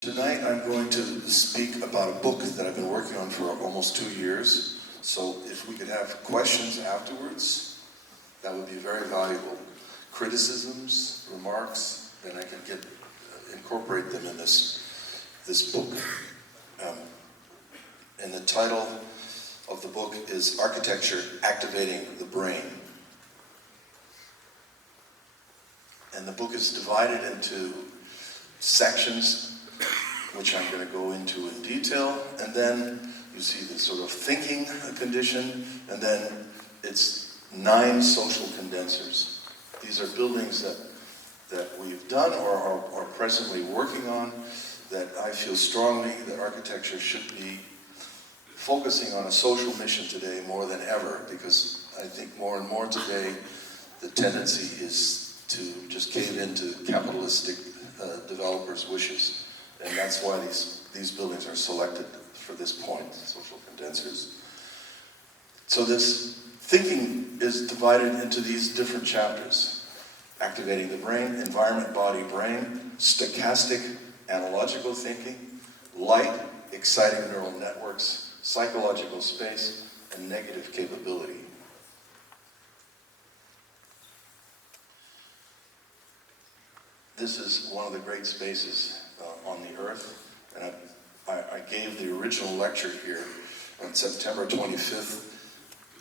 Tonight I'm going to speak about a book that I've been working on for almost 2 years. So if we could have questions afterwards, that would be very valuable. Criticisms, remarks, then I can incorporate them in this book. And the title of the book is Architecture Activating the Brain. And the book is divided into sections which I'm going to go into in detail, and then you see the sort of thinking condition, and then it's 9 social condensers. These are buildings that we've done or are presently working on that I feel strongly that architecture should be focusing on a social mission today more than ever, because I think more and more today the tendency is to just cave into capitalistic developers' wishes. And that's why these buildings are selected for this point, social condensers. So this thinking is divided into these different chapters. Activating the brain, environment, body, brain, stochastic, analogical thinking, light, exciting neural networks, psychological space, and negative capability. This is one of the great spaces on the earth, and I gave the original lecture here on September 25th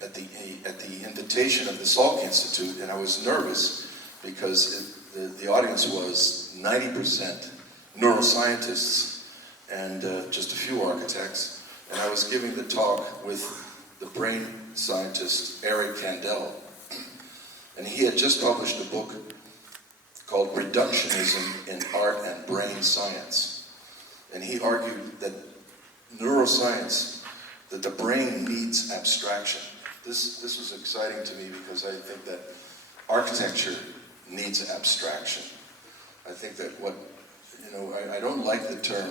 at the invitation of the Salk Institute, and I was nervous because the audience was 90% neuroscientists and just a few architects, and I was giving the talk with the brain scientist Eric Kandel, and he had just published a book called Reductionism in Art and Brain Science. And he argued that neuroscience, that the brain needs abstraction. This was exciting to me because I think that architecture needs abstraction. I think that I don't like the term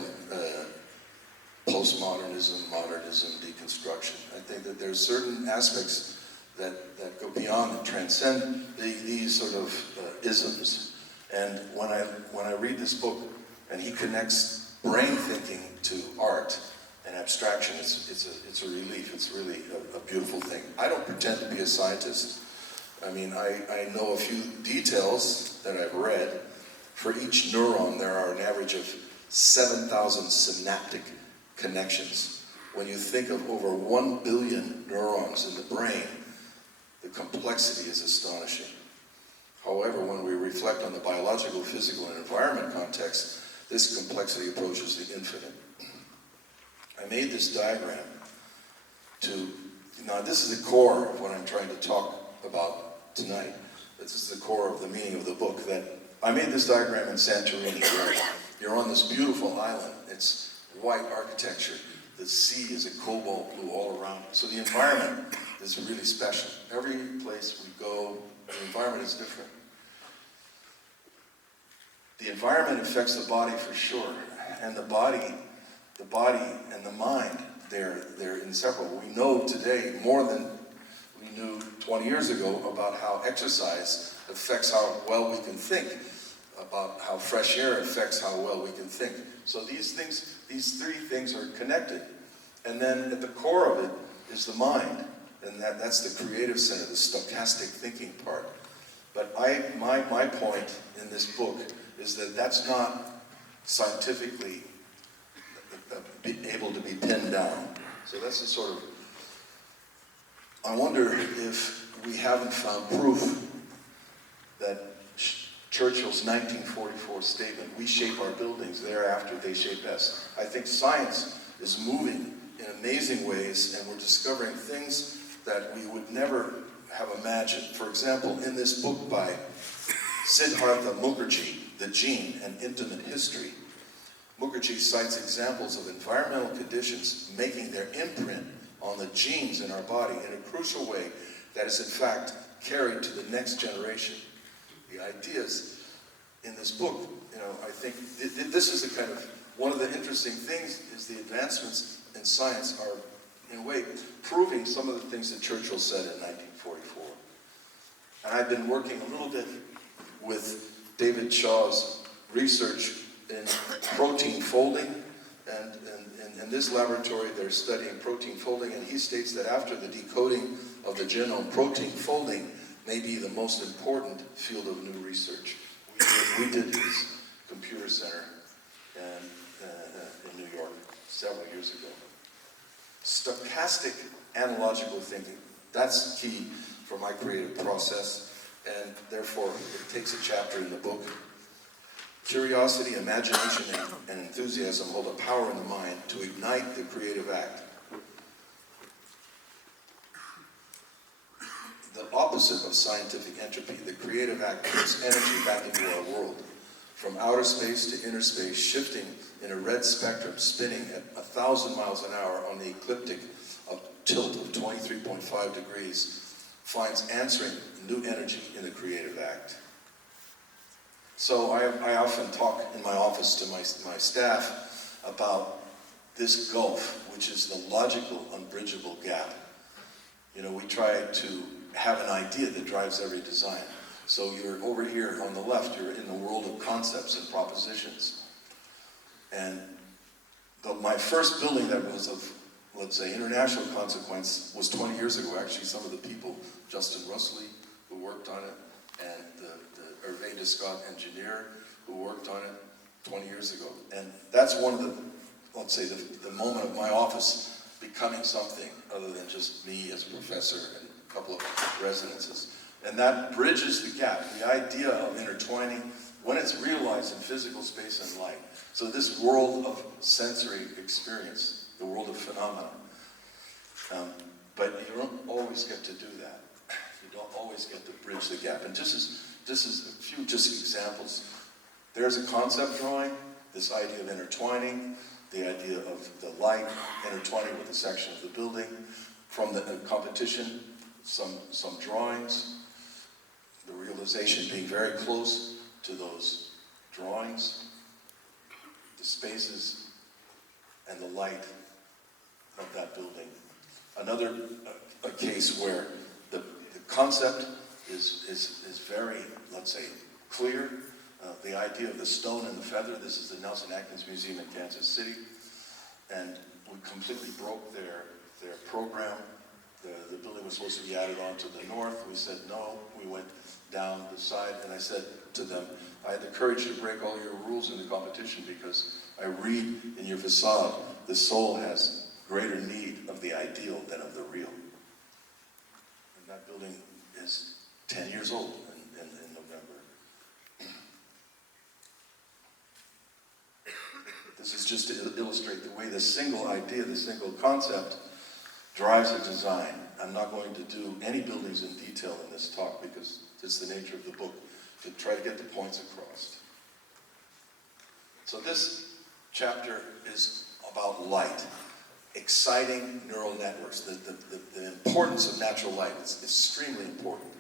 postmodernism, modernism, deconstruction. I think that there's certain aspects that go beyond and transcend these sort of isms. And when I read this book, and he connects brain thinking to art and abstraction, it's a relief. It's really a beautiful thing. I don't pretend to be a scientist. I mean, I know a few details that I've read. For each neuron, there are an average of 7,000 synaptic connections. When you think of over 1 billion neurons in the brain, the complexity is astonishing. However, when we reflect on the biological, physical, and environment context, this complexity approaches the infinite. I made this diagram now this is the core of what I'm trying to talk about tonight. This is the core of the meaning of the book. That I made this diagram in Santorini, where you're on this beautiful island. It's white architecture. The sea is a cobalt blue all around. So the environment is really special. Every place we go, the environment is different. The environment affects the body for sure, and the body and the mind, they're inseparable. We know today more than we knew 20 years ago about how exercise affects how well we can think, about how fresh air affects how well we can think. So these 3 things are connected, and then at the core of it is the mind, and that's the creative center, the stochastic thinking part. But my point in this book is that that's not scientifically able to be pinned down. So that's the sort of, I wonder if we haven't found proof that Churchill's 1944 statement, we shape our buildings, thereafter they shape us. I think science is moving in amazing ways, and we're discovering things that we would never have imagined. For example, in this book by Siddhartha Mukherjee, The Gene and Intimate History, Mukherjee cites examples of environmental conditions making their imprint on the genes in our body in a crucial way that is in fact carried to the next generation. The ideas in this book, I think this is the kind of, one of the interesting things is the advancements in science are, in a way, proving some of the things that Churchill said in 1944. And I've been working a little bit with David Shaw's research in protein folding, and in this laboratory they're studying protein folding, and he states that after the decoding of the genome, protein folding may be the most important field of new research. We did his computer center in New York several years ago. Stochastic analogical thinking, that's key for my creative process, and therefore it takes a chapter in the book. Curiosity, imagination, and enthusiasm hold a power in the mind to ignite the creative act. The opposite of scientific entropy, the creative act puts energy back into our world. From outer space to inner space, shifting in a red spectrum, spinning at 1,000 miles an hour on the ecliptic of tilt of 23.5 degrees, finds answering new energy in the creative act. So I often talk in my office to my staff about this gulf, which is the logical, unbridgeable gap. You know, we try to have an idea that drives every design. So you're over here on the left, you're in the world of concepts and propositions. And my first building that was of, let's say, international consequence was 20 years ago. Actually, some of the people, Justin Rüssli, who worked on it, and the Hervé de Scott engineer who worked on it 20 years ago. And that's one of the, let's say, the moment of my office becoming something other than just me as a professor and a couple of residences. And that bridges the gap, the idea of intertwining when it's realized in physical space and light. So this world of sensory experience, the world of phenomena. But you don't always get to do that. You don't always get to bridge the gap. And just as a few examples. There's a concept drawing, this idea of intertwining, the idea of the light intertwining with a section of the building. From the competition, some drawings, the realization being very close to those drawings, the spaces and the light of that building. Another a case where the concept is very, let's say, clear. The idea of the stone and the feather, this is the Nelson Atkins Museum in Kansas City, and we completely broke their program. The building was supposed to be added on to the north. We said no. We went down the side, and I said to them, I had the courage to break all your rules in the competition because I read in your facade, the soul has greater need of the ideal than of the real. And that building is 10 years old in November. This is just to illustrate the way the single idea, the single concept drives a design. I'm not going to do any buildings in detail in this talk because it's the nature of the book to try to get the points across. So this chapter is about light, exciting neural networks, the importance of natural light. It's extremely important.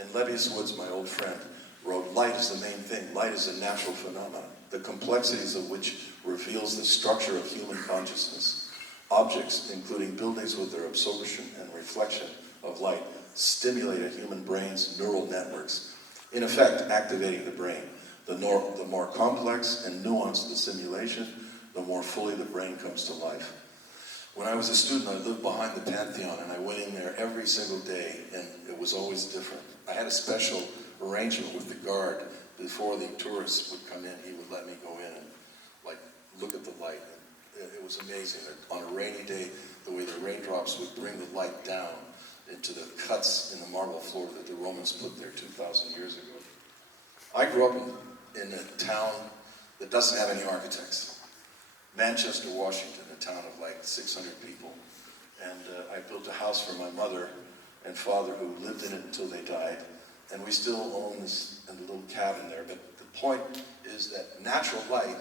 And Lebbeus Woods, my old friend, wrote, light is the main thing. Light is a natural phenomenon, the complexities of which reveals the structure of human consciousness. Objects, including buildings with their absorption and reflection of light, stimulate a human brain's neural networks, in effect activating the brain. The more complex and nuanced the simulation, the more fully the brain comes to life. When I was a student, I lived behind the Pantheon, and I went in there every single day, and it was always different. I had a special arrangement with the guard. Before the tourists would come in, he would let me go in and look at the light. It was amazing. On a rainy day, the way the raindrops would bring the light down into the cuts in the marble floor that the Romans put there 2,000 years ago. I grew up in a town that doesn't have any architects. Manchester, Washington, a town of 600 people. And I built a house for my mother and father who lived in it until they died. And we still own this little cabin there. But the point is that natural light,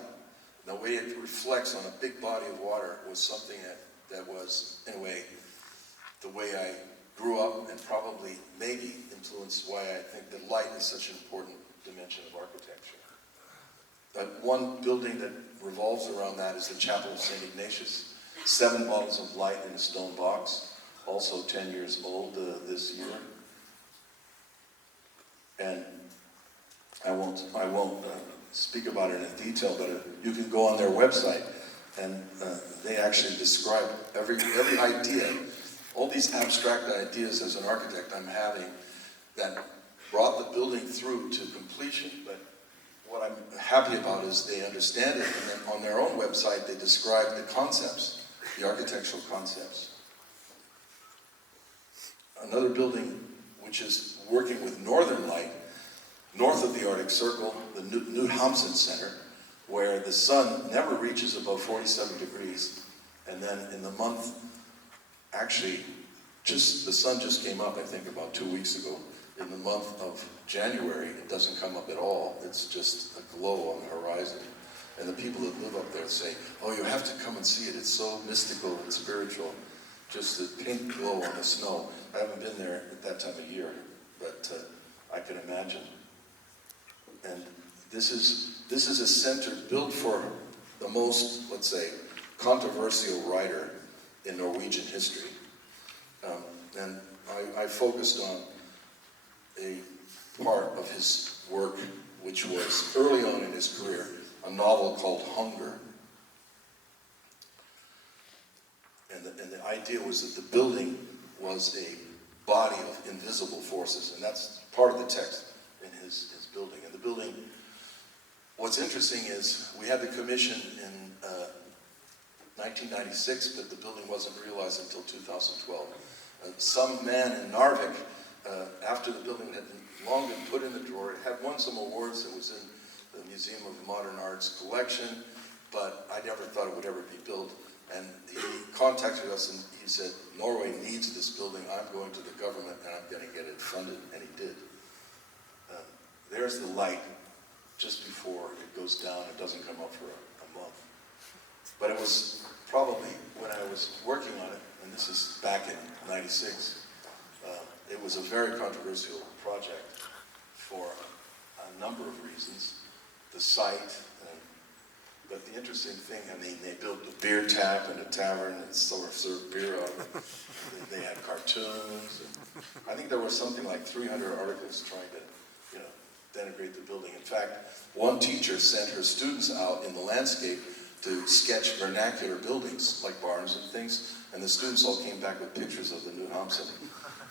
the way it reflects on a big body of water, was something that was, in a way, the way I grew up, and probably maybe influenced why I think that light is such an important dimension of architecture. But one building that revolves around that is the Chapel of St. Ignatius. 7 bottles of light in a stone box, also 10 years old this year. And I won't speak about it in detail, but you can go on their website, and they actually describe every idea, all these abstract ideas as an architect I'm having that brought the building through to completion. But what I'm happy about is they understand it, and then on their own website they describe the concepts, the architectural concepts. Another building which is working with northern light, north of the Arctic Circle, the Knut-Hamsun Center, where the sun never reaches above 47 degrees, and then in the month, actually, the sun just came up, I think, about 2 weeks ago. In the month of January, it doesn't come up at all. It's just a glow on the horizon. And the people that live up there say, oh, you have to come and see it. It's so mystical and spiritual. Just the pink glow on the snow. I haven't been there at that time of year, but I can imagine. And this is a center built for the most, let's say, controversial writer in Norwegian history. And I focused on a part of his work which was early on in his career, a novel called Hunger. And the idea was that the building was a body of invisible forces, and that's part of the text in his building. And the building, what's interesting is we had the commission in 1996, but the building wasn't realized until 2012. Some man in Narvik, after the building had long been put in the drawer, it had won some awards. It was in the Museum of Modern Art's collection, but I never thought it would ever be built. And he contacted us and he said, Norway needs this building. I'm going to the government and I'm going to get it funded, and he did. There's the light just before it goes down. It doesn't come up for a month. But it was probably when I was working on it, and this is back in '96, it was a very controversial project for a number of reasons. The site, but the interesting thing, I mean, they built a beer tap and a tavern and sort of served beer out of it. They had cartoons. And I think there was something like 300 articles trying to, denigrate the building. In fact, one teacher sent her students out in the landscape to sketch vernacular buildings, like barns and things, and the students all came back with pictures of the Knut-Hamsun,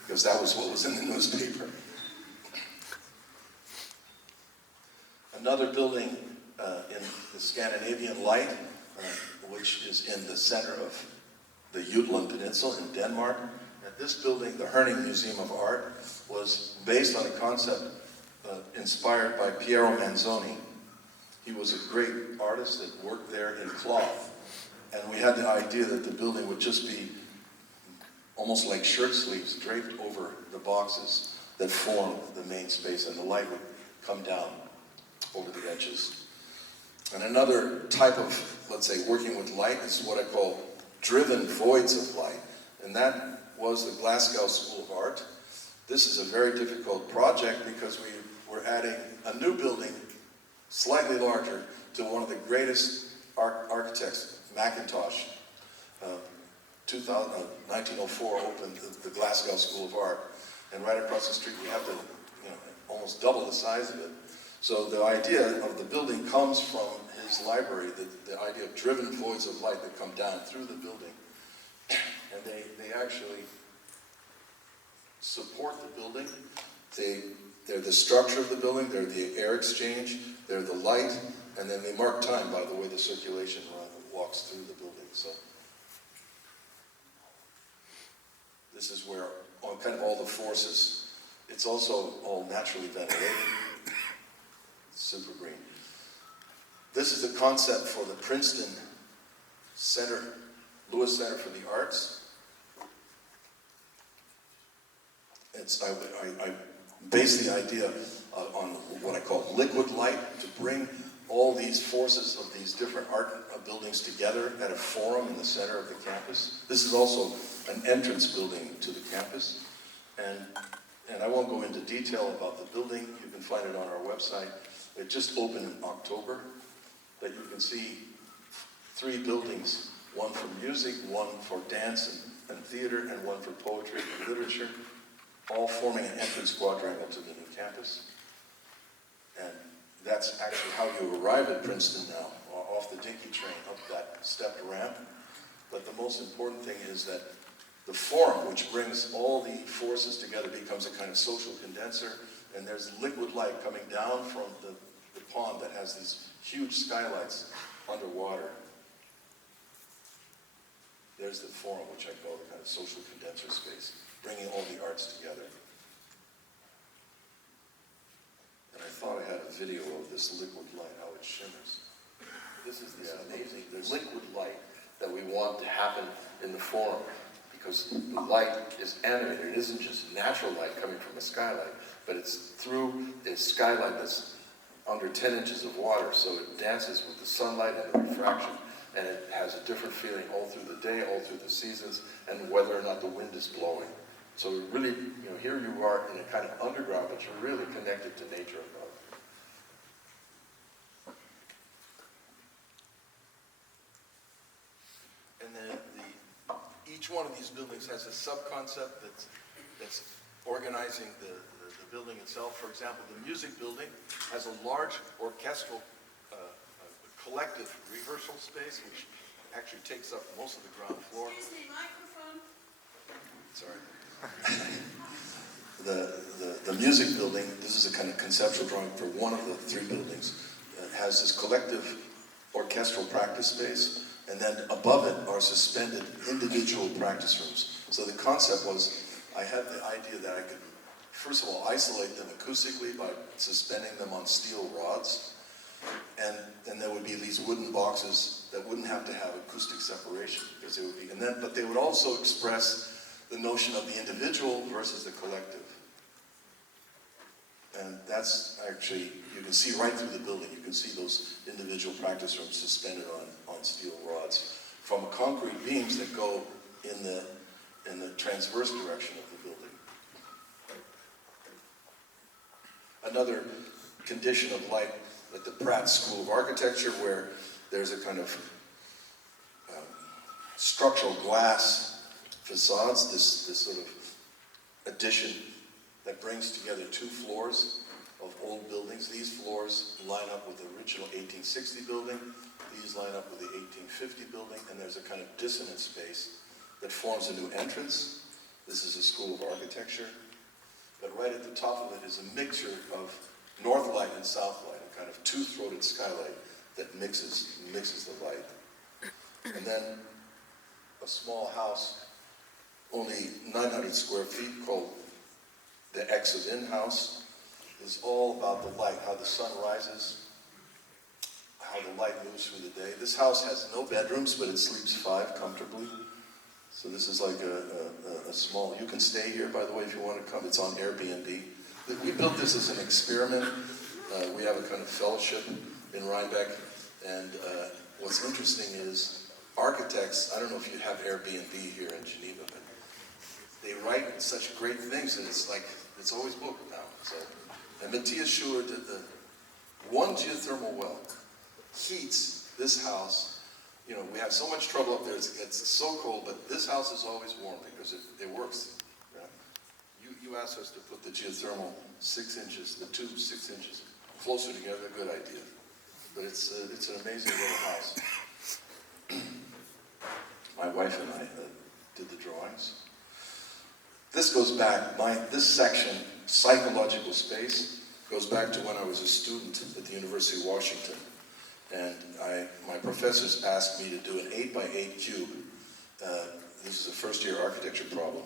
because that was what was in the newspaper. Another building in the Scandinavian Light, which is in the center of the Jutland Peninsula in Denmark. And this building, the Herning Museum of Art, was based on a concept inspired by Piero Manzoni. He was a great artist that worked there in cloth. And we had the idea that the building would just be almost like shirt sleeves draped over the boxes that formed the main space, and the light would come down over the edges. And another type of, let's say, working with light is what I call driven voids of light. And that was the Glasgow School of Art. This is a very difficult project because we were adding a new building, slightly larger, to one of the greatest architects, Mackintosh. 1904 opened the Glasgow School of Art. And right across the street we have to, almost double the size of it. So the idea of the building comes from his library, the idea of driven voids of light that come down through the building. And they actually support the building. They're the structure of the building, they're the air exchange, they're the light, and then they mark time by the way the circulation walks through the building. So this is where kind of all the forces, it's also all naturally ventilated. Super green. This is the concept for the Princeton Center, Lewis Center for the Arts. I based the idea on what I call liquid light, to bring all these forces of these different art buildings together at a forum in the center of the campus. This is also an entrance building to the campus. And I won't go into detail about the building. You can find it on our website. It just opened in October, but you can see 3 buildings, one for music, one for dance and theater, and one for poetry and literature, all forming an entrance quadrangle to the new campus. And That's actually how you arrive at Princeton now, off the dinky train, up that stepped ramp. But the most important thing is that the forum, which brings all the forces together, becomes a kind of social condenser, and there's liquid light coming down from the pond that has these huge skylights underwater. There's the forum, which I call the kind of social condenser space, bringing all the arts together. And I thought I had a video of this liquid light, how it shimmers. This is this amazing liquid light that we want to happen in the forum, because the light is animated. It isn't just natural light coming from a skylight, but it's through a skylight that's under 10 inches of water, so it dances with the sunlight and the refraction, and it has a different feeling all through the day, all through the seasons, and whether or not the wind is blowing. So really, here you are in a kind of underground, but you're really connected to nature above. And then each one of these buildings has a sub-concept that's organizing the building itself. For example, the music building has a large orchestral collective rehearsal space, which actually takes up most of the ground floor. Excuse me, microphone. Sorry. The music building, this is a kind of conceptual drawing for one of the three buildings. It has this collective orchestral practice space, and then above it are suspended individual practice rooms. So the concept was, I had the idea that I could, first of all, isolate them acoustically by suspending them on steel rods, and then there would be these wooden boxes that wouldn't have to have acoustic separation, because they would be, but they would also express the notion of the individual versus the collective. And that's actually, you can see right through the building, you can see those individual practice rooms suspended on steel rods from concrete beams that go in the transverse direction of the building. Another condition of light at the Pratt School of Architecture, where there's a kind of structural glass facades, this sort of addition that brings together two floors of old buildings. These floors line up with the original 1860 building, these line up with the 1850 building, and there's a kind of dissonant space that forms a new entrance. This is a school of architecture, but right at the top of it is a mixture of north light and south light, a kind of two-throated skylight that mixes the light. And then a small house, only 900 square feet, called the X of In House, is all about the light, how the sun rises, how the light moves through the day. This house has no bedrooms, but it sleeps 5 comfortably. So this is like a small, you can stay here, by the way, if you want to come. It's on Airbnb. We built this as an experiment. We have a kind of fellowship in Rhinebeck, and what's interesting is architects, I don't know if you have Airbnb here in Geneva, but they write such great things, and it's always booked now. So, and Matthias Schuler did the one geothermal well heats this house. We have so much trouble up there, it's so cold, but this house is always warm because it works. Right? You asked us to put the geothermal 6 inches, the tubes 6 inches closer together, good idea. But it's an amazing little house. My wife and I did the drawings. This goes back, this section, psychological space, goes back to when I was a student at the University of Washington. And my professors asked me to do an 8x8 cube. This is a first-year architecture problem.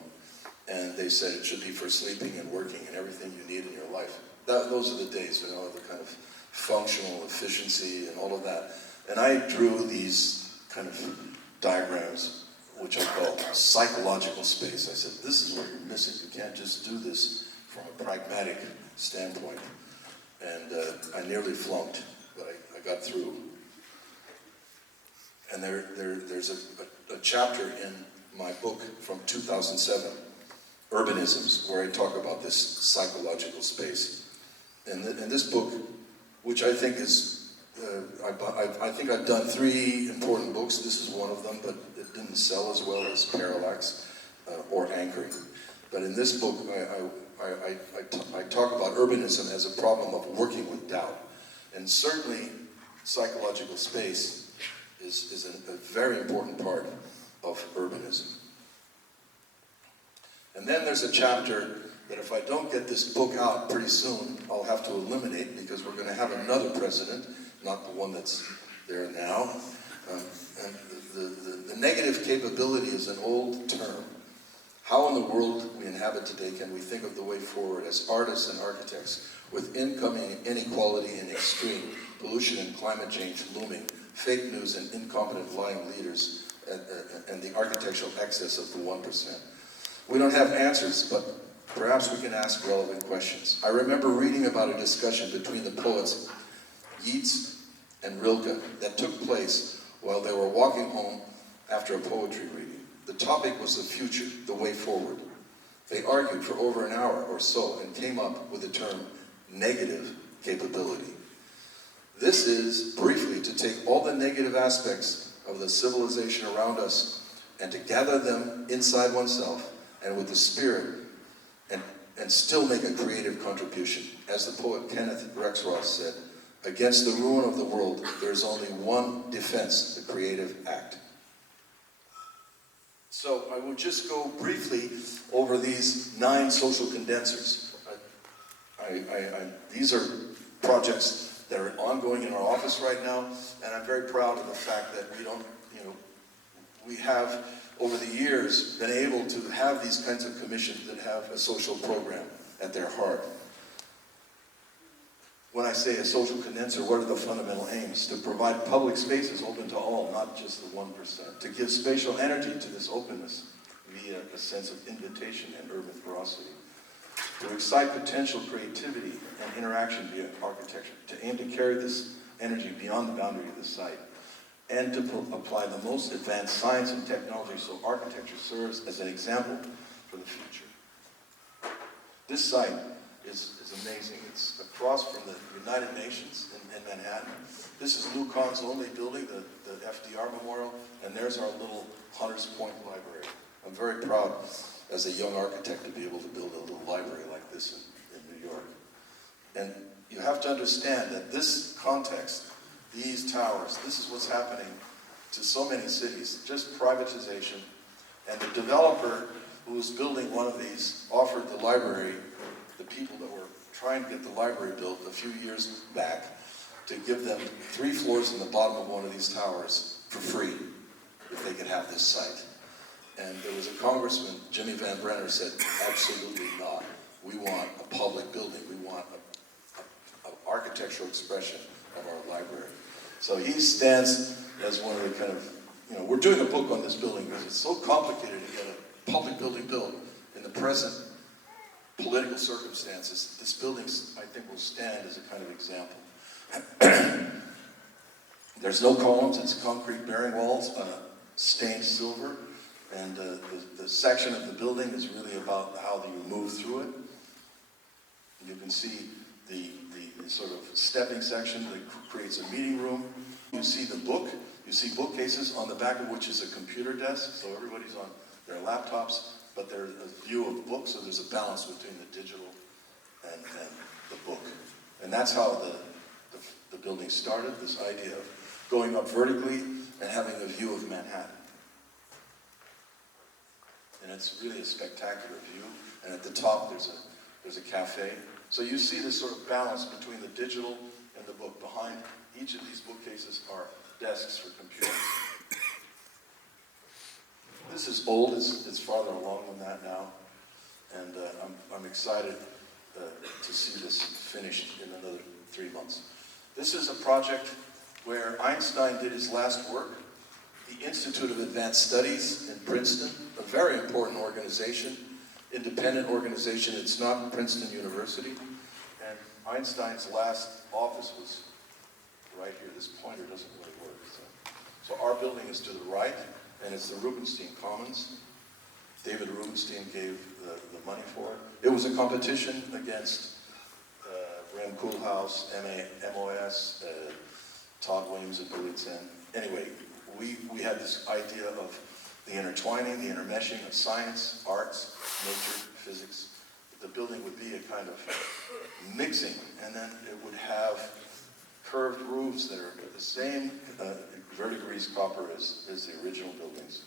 And they said it should be for sleeping and working and everything you need in your life. Those are the days, the kind of functional efficiency and all of that. And I drew these kind of diagrams, which I call psychological space. I said, this is what you're missing. You can't just do this from a pragmatic standpoint. And I nearly flunked, but I got through. And there's a chapter in my book from 2007, Urbanisms, where I talk about this psychological space. And in this book, which I think is, I think I've done 3 important books. This is one of them, but it didn't sell as well as Parallax or Anchoring. But in this book, I talk about urbanism as a problem of working with doubt. And certainly, psychological space is a very important part of urbanism. And then there's a chapter that if I don't get this book out pretty soon, I'll have to eliminate, because we're going to have another president, not the one that's there now. And the negative capability is an old term. How in the world we inhabit today can we think of the way forward as artists and architects with incoming inequality and extreme, pollution and climate change looming, fake news and incompetent lying leaders, and the architectural excess of the 1%? We don't have answers, but perhaps we can ask relevant questions. I remember reading about a discussion between the poets Yeats and Rilke that took place while they were walking home after a poetry reading. The topic was the future, the way forward. They argued for over an hour or so and came up with the term negative capability. This is, briefly, to take all the negative aspects of the civilization around us and to gather them inside oneself and with the spirit and still make a creative contribution. As the poet Kenneth Rexroth said, against the ruin of the world, there is only one defense, the creative act. So I will just go briefly over these 9 social condensers. These are projects that are ongoing in our office right now, and I'm very proud of the fact that we have, over the years, been able to have these kinds of commissions that have a social program at their heart. When I say a social condenser, what are the fundamental aims? To provide public spaces open to all, not just the 1%. To give spatial energy to this openness via a sense of invitation and urban ferocity. To excite potential creativity and interaction via architecture. To aim to carry this energy beyond the boundary of the site. And to apply the most advanced science and technology so architecture serves as an example for the future. This site is amazing. It's across from the United Nations in Manhattan. This is Lou Kahn's only building, the FDR Memorial, and there's our little Hunters Point Library. I'm very proud as a young architect to be able to build a little library like this in New York. And you have to understand that this context, these towers, this is what's happening to so many cities, just privatization. And the developer who was building one of these offered the library, the people that were trying to get the library built a few years back, to give them 3 floors in the bottom of one of these towers for free, if they could have this site. And there was a congressman, Jimmy Van Brenner, said, absolutely not. We want a public building. We want an architectural expression of our library. So he stands as one of the kind of, we're doing a book on this building because it's so complicated to get a public building built in the present political circumstances. This building, I think, will stand as a kind of example. There's no columns, it's concrete bearing walls, stained silver, and the section of the building is really about how you move through it. You can see the sort of stepping section that creates a meeting room. You see the book, you see bookcases on the back of which is a computer desk, so everybody's on their laptops, but there's a view of books, so there's a balance between the digital and the book. And that's how the building started, this idea of going up vertically and having a view of Manhattan. And it's really a spectacular view, and at the top there's a cafe. So you see this sort of balance between the digital and the book. Behind each of these bookcases are desks for computers. This is old, it's farther along than that now, and I'm excited to see this finished in another 3 months. This is a project where Einstein did his last work. The Institute of Advanced Studies in Princeton, a very important organization, independent organization. It's not Princeton University. And Einstein's last office was right here. This pointer doesn't really work. So our building is to the right, and it's the Rubenstein Commons. David Rubenstein gave the money for it. It was a competition against Rem Koolhaas, MOS, Todd Williams and Berlitzen. Anyway, we had this idea of the intertwining, the intermeshing of science, arts, nature, physics. The building would be a kind of mixing, and then it would have curved roofs that are the same verdigris copper as the original buildings.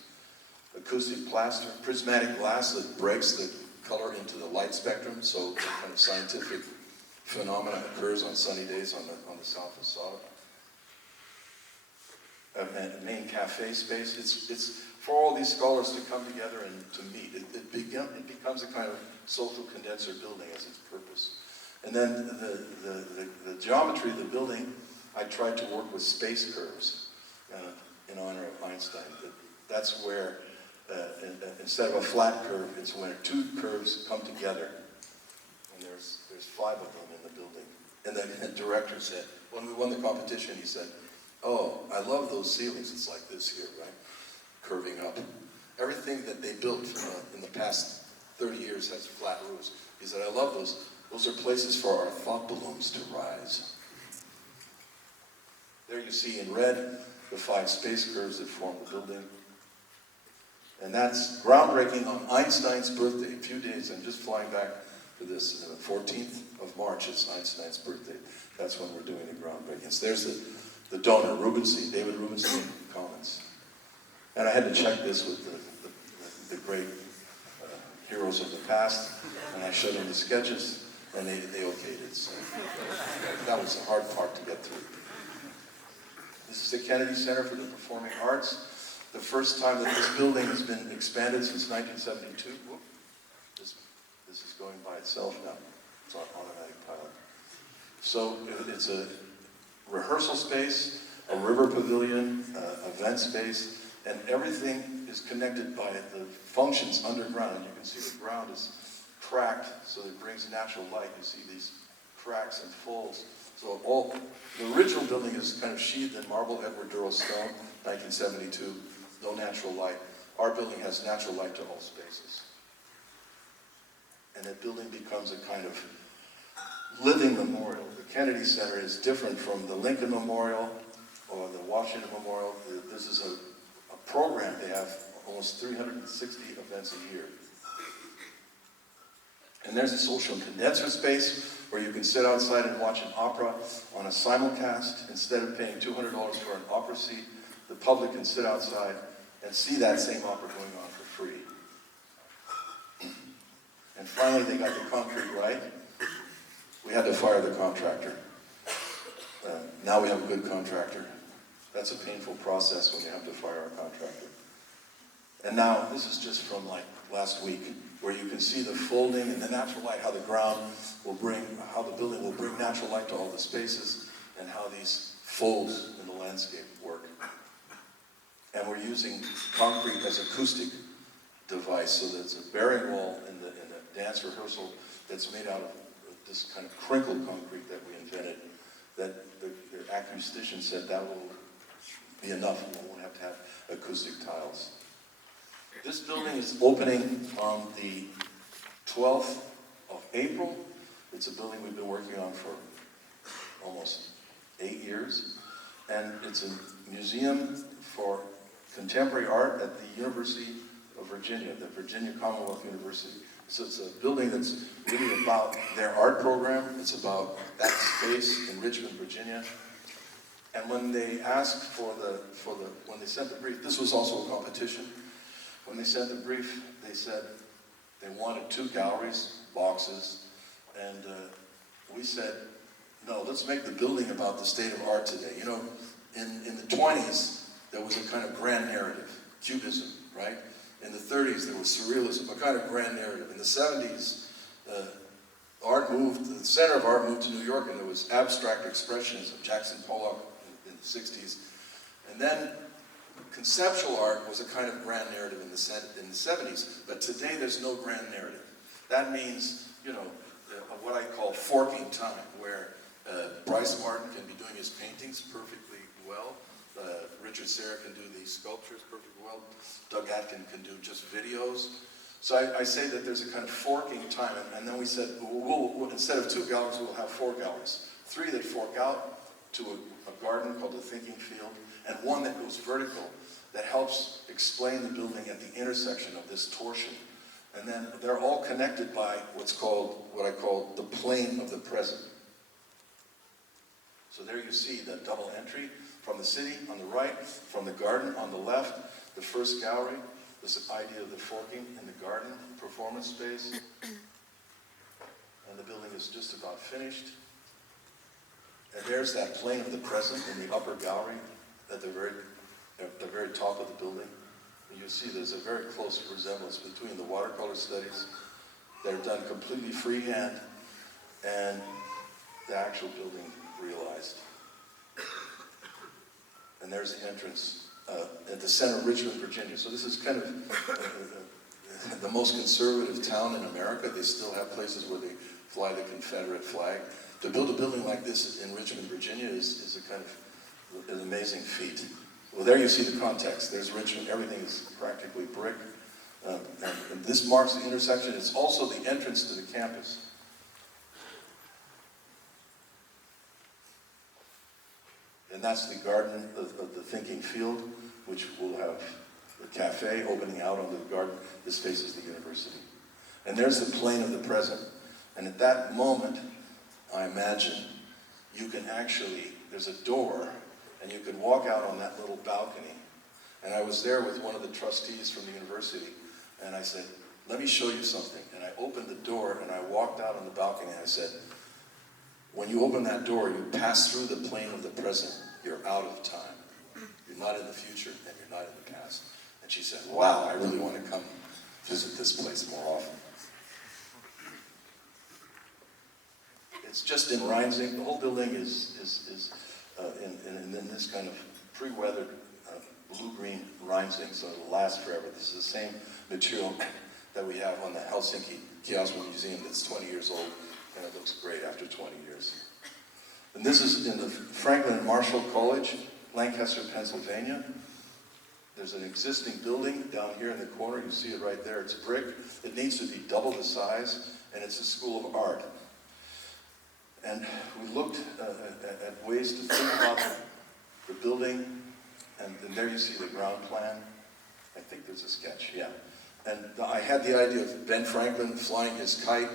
Acoustic plaster, prismatic glass that breaks the color into the light spectrum, so kind of scientific phenomena occurs on sunny days on the south facade. A main cafe space. It's for all these scholars to come together and to meet. It becomes a kind of social condenser building as its purpose. And then the geometry of the building, I tried to work with space curves in honor of Einstein. That's where, instead of a flat curve, it's when two curves come together. And there's 5 of them in the building. And the director said, when we won the competition, he said, "Oh, I love those ceilings. It's like this here, right? Curving up. Everything that they built in the past 30 years has flat roofs." He said, "I love those. Those are places for our thought balloons to rise." There you see in red the 5 space curves that form the building. And that's groundbreaking on Einstein's birthday. A few days, I'm just flying back to this. 14th of March is Einstein's birthday. That's when we're doing the groundbreaking. So there's the donor, David Rubenstein, Commons. And I had to check this with the great heroes of the past, and I showed them the sketches, and they okayed it. So that was the hard part to get through. This is the Kennedy Center for the Performing Arts. The first time that this building has been expanded since 1972. Whoop. This is going by itself now. It's on automatic pilot. So it's a rehearsal space, a river pavilion, event space, and everything is connected by the functions underground. You can see the ground is cracked, so it brings natural light. You see these cracks and folds. So the original building is kind of sheathed in marble Edward Durrell stone, 1972, no natural light. Our building has natural light to all spaces. And that building becomes a kind of living memorial. The Kennedy Center is different from the Lincoln Memorial or the Washington Memorial. This is a program. They have almost 360 events a year. And there's a social condenser space where you can sit outside and watch an opera on a simulcast. Instead of paying $200 for an opera seat, the public can sit outside and see that same opera going on for free. And finally, they got the concrete right. We had to fire the contractor. Now we have a good contractor. That's a painful process when you have to fire a contractor. And now, this is just from like last week, where you can see the folding and the natural light, how the building will bring natural light to all the spaces, and how these folds in the landscape work. And we're using concrete as acoustic device, so there's a bearing wall in the dance rehearsal that's made out of this kind of crinkled concrete that we invented, that the acoustician said that will be enough, and we won't have to have acoustic tiles. This building is opening on the 12th of April. It's a building we've been working on for almost 8 years. And it's a museum for contemporary art at the University of Virginia, the Virginia Commonwealth University. So it's a building that's really about their art program. It's about that space in Richmond, Virginia. And when they asked when they sent the brief, this was also a competition. When they sent the brief, they said they wanted 2 galleries, boxes, and we said, no, let's make the building about the state of art today. You know, in the 20s, there was a kind of grand narrative, Cubism, right? In the 30s, there was surrealism, a kind of grand narrative. In the 70s, the center of art moved to New York, and there was abstract expressionism, Jackson Pollock in the 60s. And then conceptual art was a kind of grand narrative in the 70s, but today there's no grand narrative. That means, you know, what I call forking time, where Bryce Martin can be doing his paintings perfectly well, Richard Serra can do these sculptures perfectly well, Doug Atkin can do just videos. So I say that there's a kind of forking time, and then we said, instead of 2 galleries, we'll have 4 galleries. 3 that fork out to a garden called the Thinking Field, and 1 that goes vertical, that helps explain the building at the intersection of this torsion. And then they're all connected by what I call the plane of the present. So there you see the double entry from the city on the right, from the garden on the left, the first gallery, this idea of the forking in the garden, performance space. And the building is just about finished. And there's that plane of the present in the upper gallery at the very top of the building. And you see there's a very close resemblance between the watercolor studies that are done completely freehand and the actual building realized. And there's the entrance at the center of Richmond, Virginia. So this is kind of the most conservative town in America. They still have places where they fly the Confederate flag. To build a building like this in Richmond, Virginia is a kind of an amazing feat. Well, there you see the context. There's Richmond. Everything is practically brick. And this marks the intersection. It's also the entrance to the campus. And that's the garden of the thinking field, which will have a cafe opening out onto the garden. This faces the university. And there's the plane of the present. And at that moment, I imagine, you can actually, there's a door, and you can walk out on that little balcony. And I was there with one of the trustees from the university, and I said, let me show you something. And I opened the door, and I walked out on the balcony, and I said, when you open that door, you pass through the plane of the present. You're out of time. You're not in the future, and you're not in the past. And she said, wow, I really want to come visit this place more often. It's just in Rhinesing. The whole building is in this kind of pre-weathered blue-green Rhinesing, so it'll last forever. This is the same material that we have on the Helsinki Kiosma Museum that's 20 years old, and it looks great after 20 years. And this is in the Franklin Marshall College, Lancaster, Pennsylvania. There's an existing building down here in the corner. You see it right there. It's brick. It needs to be double the size, and it's a school of art. And we looked at ways to think about the building, and there you see the ground plan. I think there's a sketch, yeah. And I had the idea of Ben Franklin flying his kite,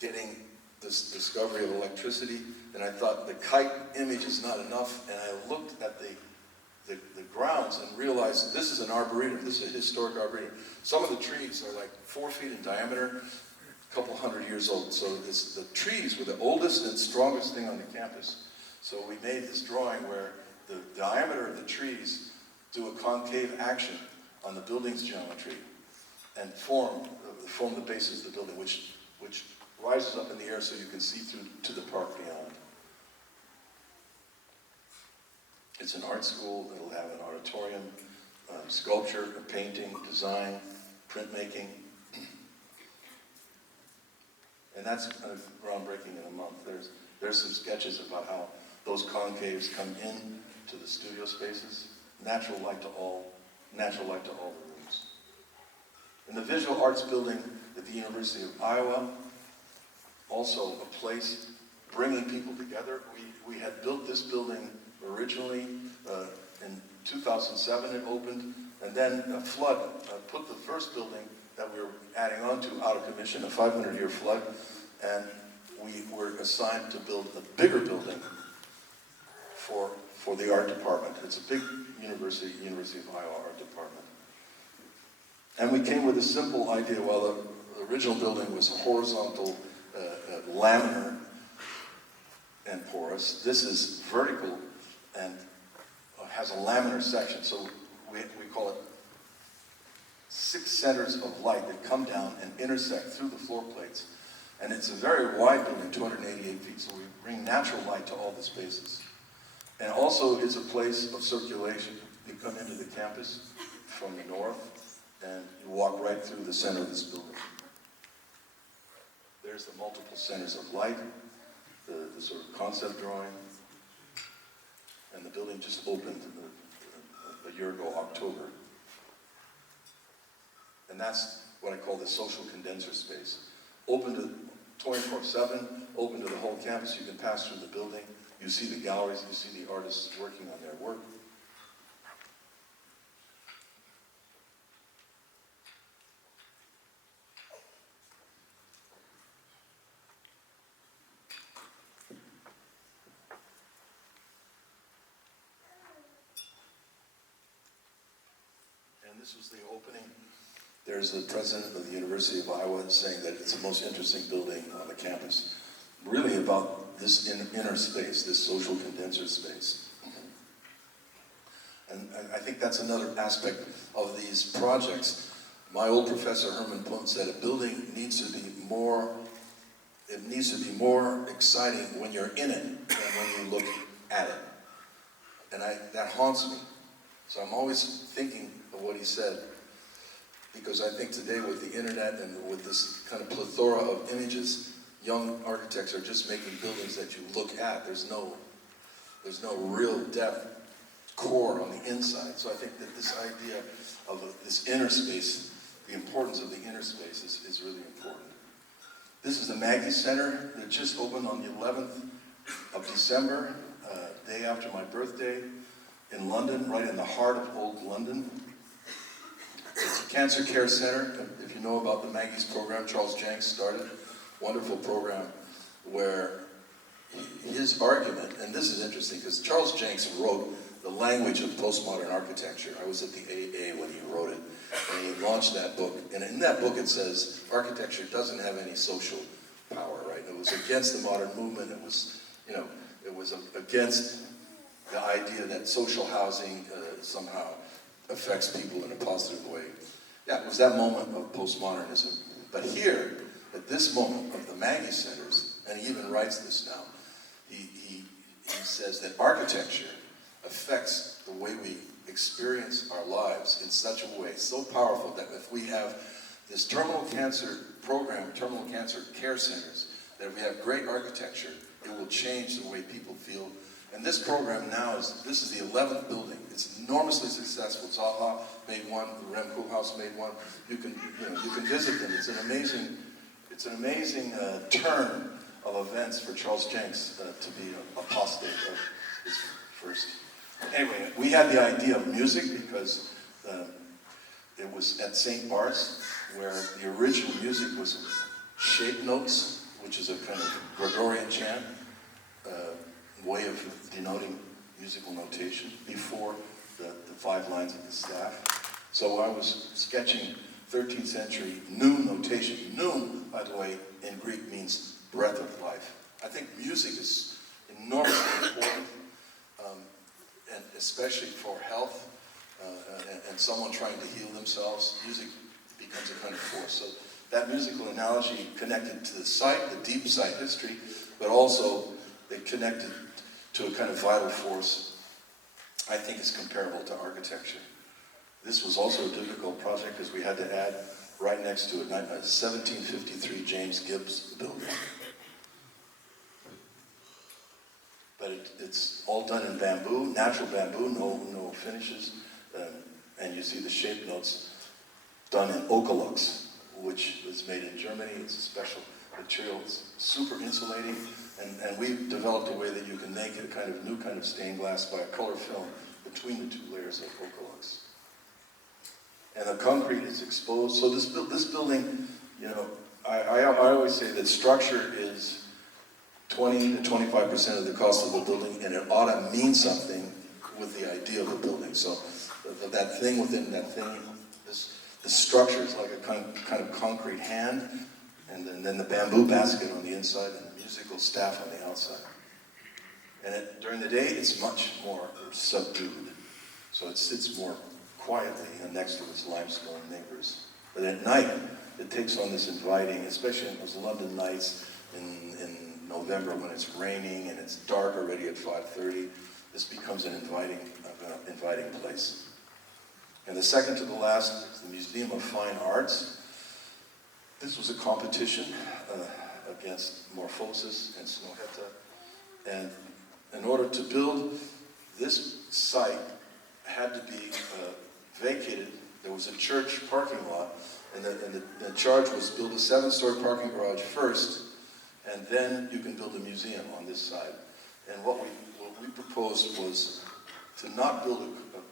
getting this discovery of electricity, and I thought the kite image is not enough, and I looked at the grounds and realized this is an arboretum, this is a historic arboretum. Some of the trees are like 4 feet in diameter, a couple hundred years old, so the trees were the oldest and strongest thing on the campus. So we made this drawing where the diameter of the trees do a concave action on the building's geometry and form the basis of the building, which rises up in the air so you can see through to the park beyond. It's an art school. It'll have an auditorium, sculpture, painting, design, printmaking. And that's kind of groundbreaking in a month. There's some sketches about how those concaves come in to the studio spaces. Natural light to all the rooms. In the Visual Arts Building at the University of Iowa, also a place bringing people together. We had built this building originally in 2007 it opened, and then a flood put the first building that we were adding on to out of commission, a 500-year flood, and we were assigned to build a bigger building for the art department. It's a big University of Iowa art department. And we came with a simple idea. While the original building was horizontal, laminar, and porous, this is vertical and has a laminar section. So we call it 6 centers of light that come down and intersect through the floor plates. And it's a very wide building, 288 feet, so we bring natural light to all the spaces. And also it's a place of circulation. You come into the campus from the north, and you walk right through the center of this building. There's the multiple centers of light, the sort of concept drawing, and the building just opened a year ago, October. And that's what I call the social condenser space. Open to 24/7, open to the whole campus. You can pass through the building. You see the galleries, you see the artists working on their work. this was the opening. There's the president of the University of Iowa saying that it's the most interesting building on the campus. Really about this inner space, this social condenser space. And I think that's another aspect of these projects. My old professor, Herman Punt, said a building needs to be more exciting when you're in it than when you look at it. And that haunts me. So I'm always thinking of what he said, because I think today with the internet and with this kind of plethora of images, young architects are just making buildings that you look at. There's no real depth core on the inside. So I think that this idea of this inner space, the importance of the inner space is really important. This is the Maggie Center that just opened on the 11th of December, day after my birthday, in London, right in the heart of old London. It's a cancer care center. If you know about the Maggie's program, Charles Jenks started a wonderful program where his argument, and this is interesting because Charles Jenks wrote the language of postmodern architecture. I was at the AA when he wrote it, and he launched that book. And in that book it says architecture doesn't have any social power, right? It was against the modern movement. It was, against the idea that social housing somehow affects people in a positive way. Yeah, it was that moment of postmodernism. But here, at this moment of the Maggie Centers, and he even writes this now, he says that architecture affects the way we experience our lives in such a way, so powerful that if we have this terminal cancer program, terminal cancer care centers, that if we have great architecture, it will change the way people feel. And this program now this is the 11th building. It's enormously successful. Zaha made one, the Rem Koolhaas made one. You can visit them. It's an amazing turn of events for Charles Jenks to be an apostate of his first. Anyway, we had the idea of music because it was at St. Bart's where the original music was shape notes, which is a kind of Gregorian chant, way of denoting musical notation before the 5 lines of the staff. So I was sketching 13th century noon notation. Noon, by the way, in Greek means breath of life. I think music is enormously important, and especially for health and someone trying to heal themselves. Music becomes a kind of force. So that musical analogy connected to the site, the deep site history, but also it connected to a kind of vital force I think is comparable to architecture. This was also a difficult project because we had to add right next to it a 1753 James Gibbs building. But it's all done in bamboo, natural bamboo, no finishes, and you see the shape notes done in Okalux, which is made in Germany. It's a special material. It's super insulating. And we've developed a way that you can make a new kind of stained glass by a color film between the 2 layers of Okalux. And the concrete is exposed. So this building, I always say that structure is 20 to 25% of the cost of the building, and it ought to mean something with the idea of the building. So that thing within that thing, the structure is like a kind of concrete hand, and then the bamboo basket on the inside, and the musical staff on the outside. And during the day, it's much more subdued. So it sits more quietly next to its limestone neighbors. But at night, it takes on this inviting, especially in those London nights in November when it's raining and it's dark already at 5:30. This becomes an inviting place. And the second to the last is the Museum of Fine Arts. This was a competition against Morphosis and Snohetta. And in order to build this site, had to be vacated. There was a church parking lot, and the charge was build a 7-story parking garage first, and then you can build a museum on this side. And what we proposed was to not build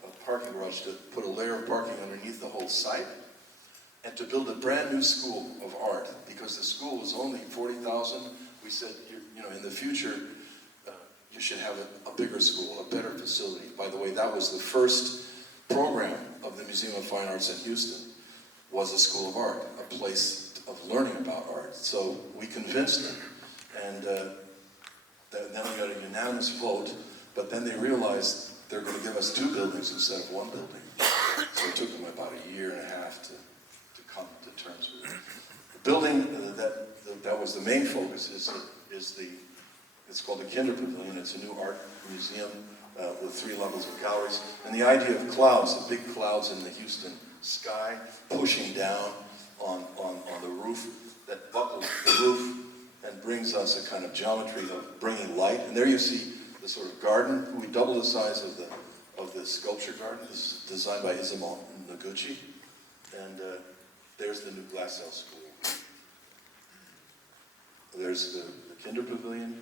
a parking garage, to put a layer of parking underneath the whole site, and to build a brand new school of art, because the school was only 40,000. We said, in the future, you should have a bigger school, a better facility. By the way, that was the first program of the Museum of Fine Arts in Houston was a school of art, a place of learning about art. So we convinced them, and then we got a unanimous vote, but then they realized they're going to give us 2 buildings instead of 1 building. So it took them about a year and a half to come to terms with it. The building that was the main focus it's called the Kinder Pavilion. It's a new art museum with 3 levels of galleries. And the idea of clouds, the big clouds in the Houston sky, pushing down on the roof, that buckles the roof and brings us a kind of geometry of bringing light. And there you see the sort of garden. We double the size of the sculpture garden. This is designed by Isamu Noguchi. And there's the new glass house school. There's the Kinder Pavilion,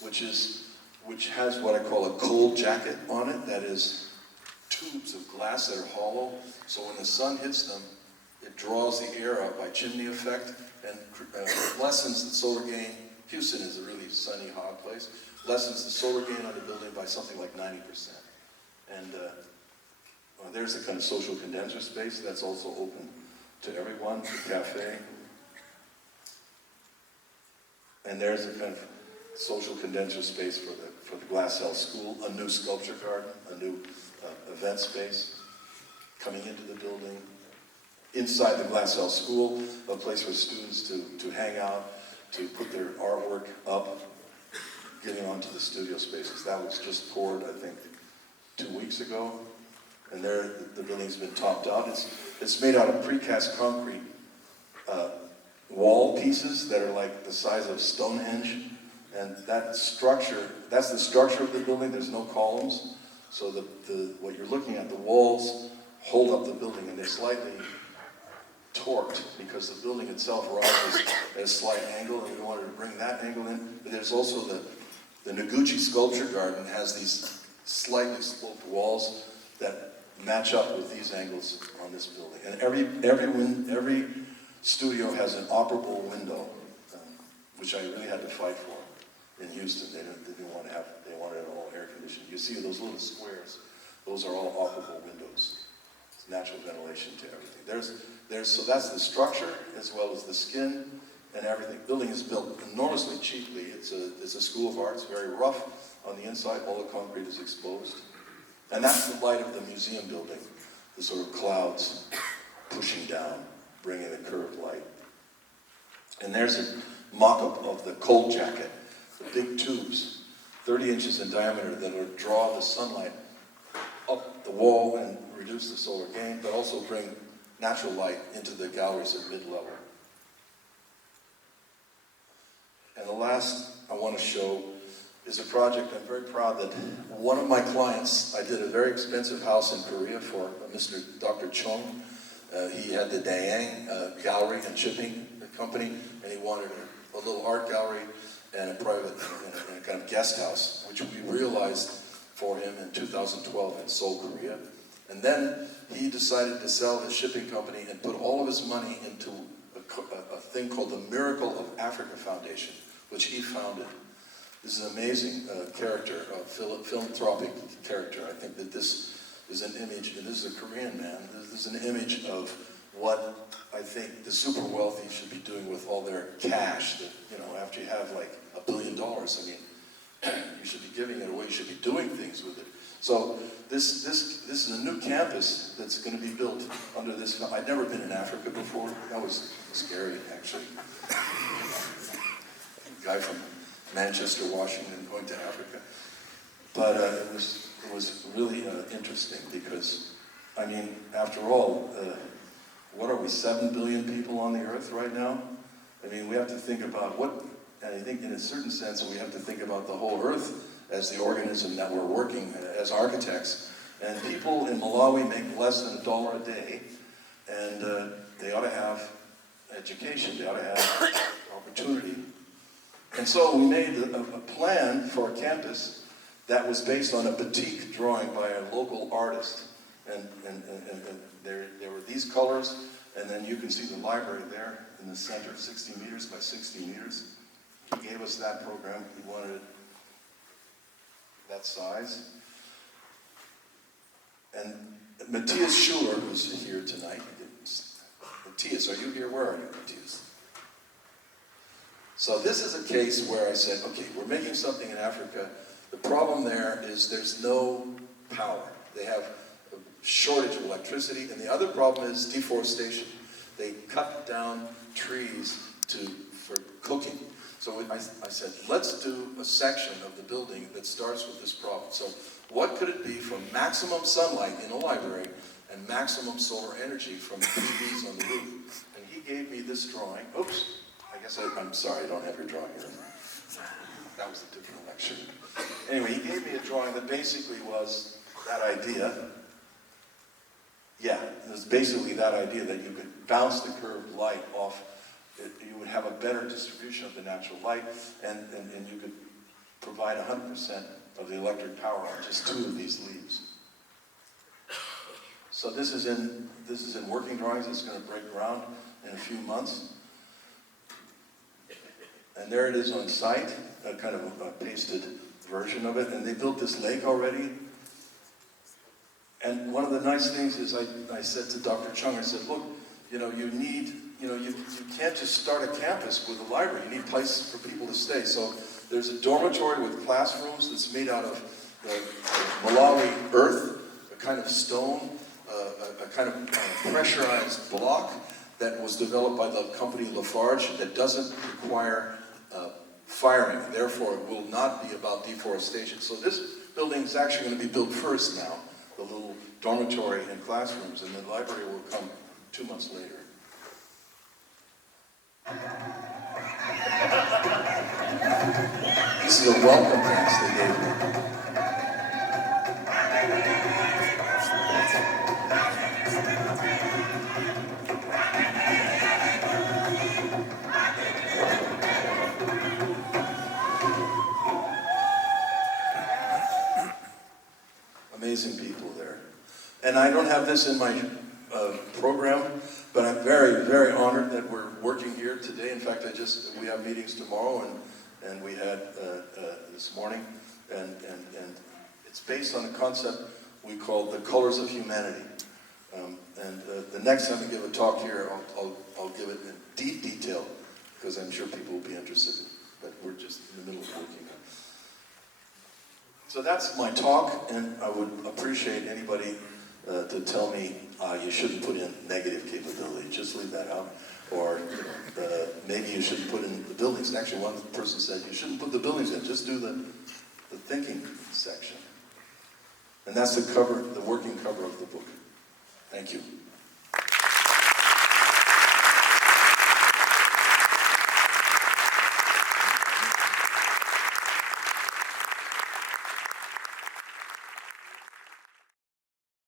which has what I call a cold jacket on it. That is tubes of glass that are hollow. So when the sun hits them, it draws the air out by chimney effect and lessens the solar gain. Houston is a really sunny, hot place. Lessens the solar gain on the building by something like 90%. And there's the kind of social condenser space that's also open to everyone, the cafe. And there's a kind of social condenser space for the Glass House School, a new sculpture garden, a new event space coming into the building. Inside the Glass House School, a place for students to hang out, to put their artwork up, getting onto the studio spaces. That was just poured, I think, 2 weeks ago. And there, the building's been topped out. It's made out of precast concrete wall pieces that are like the size of Stonehenge. And that's the structure of the building. There's no columns. So what you're looking at, the walls hold up the building, and they're slightly torqued because the building itself rises at a slight angle, and we wanted to bring that angle in. But there's also the Noguchi sculpture garden has these slightly sloped walls that match up with these angles on this building. And every studio has an operable window, which I really had to fight for in Houston. They didn't want to have, they wanted it all air conditioned. You see those little squares, those are all operable windows. It's natural ventilation to everything. So that's the structure as well as the skin and everything. Building is built enormously cheaply. It's a school of arts, very rough on the inside. All the concrete is exposed. And that's the light of the museum building, the sort of clouds pushing down, bringing the curved light. And there's a mock-up of the cold jacket, the big tubes, 30 inches in diameter, that will draw the sunlight up the wall and reduce the solar gain, but also bring natural light into the galleries at mid-level. And the last I want to show is a project I'm very proud that one of my clients, I did a very expensive house in Korea for Dr. Chung. He had the Dayang Gallery and Shipping Company, and he wanted a little art gallery and a private and a kind of guest house, which we realized for him in 2012 in Seoul, Korea. And then he decided to sell his shipping company and put all of his money into a thing called the Miracle of Africa Foundation, which he founded. This is an amazing character, a philanthropic character. I think that this is an image, and this is a Korean man, this is an image of what I think the super wealthy should be doing with all their cash. That, after you have like $1 billion, I mean, you should be giving it away, you should be doing things with it. So this is a new campus that's going to be built under this. I'd never been in Africa before. That was scary, actually. A guy from Manchester, Washington, going to Africa. But it was really interesting because, I mean, after all, what are we, 7 billion people on the earth right now? I mean, we have to think about and I think in a certain sense we have to think about the whole earth as the organism that we're working as architects. And people in Malawi make less than $1 a day, and they ought to have education, they ought to have opportunity. And so we made a plan for a campus that was based on a batik drawing by a local artist. And there were these colors, and then you can see the library there in the center, 60 meters by 60 meters. He gave us that program. He wanted it that size. And Matthias Schuler, who's here tonight. Matthias, are you here? Where are you, Matthias? So this is a case where I said, okay, we're making something in Africa. The problem there is there's no power. They have a shortage of electricity, and the other problem is deforestation. They cut down trees for cooking. So I said, let's do a section of the building that starts with this problem. So what could it be from maximum sunlight in a library and maximum solar energy from TVs on the roof? And he gave me this drawing. Oops, I guess I'm sorry, I don't have your drawing here. That was a different lecture. Anyway, he gave me a drawing that basically was that idea. Yeah, it was basically that idea that you could bounce the curved light off. You would have a better distribution of the natural light, and you could provide 100% of the electric power on just 2 of these leaves. So this is in working drawings. It's going to break ground in a few months. And there it is on site, a kind of a pasted version of it. And they built this lake already. And one of the nice things is I said to Dr. Chung, I said, look, you can't just start a campus with a library. You need places for people to stay. So there's a dormitory with classrooms that's made out of Malawi earth, a kind of stone, a kind of pressurized block that was developed by the company Lafarge that doesn't require firing. Therefore, it will not be about deforestation. So this building is actually going to be built first now, the little dormitory and classrooms, and the library will come 2 months later. This is a welcome dance they gave me. Amazing people there. And I don't have this in my program, but I'm very, very honored that we're working here today. In fact, we have meetings tomorrow, and we had this morning, and it's based on a concept we call the colors of humanity. The next time I give a talk here, I'll give it in deep detail, because I'm sure people will be interested, but we're just in the middle of working on it. So that's my talk, and I would appreciate anybody to tell me you shouldn't put in negative capability, just leave that out. Or maybe you shouldn't put in the buildings. Actually, one person said you shouldn't put the buildings in, just do the thinking section. And that's the working cover of the book. Thank you.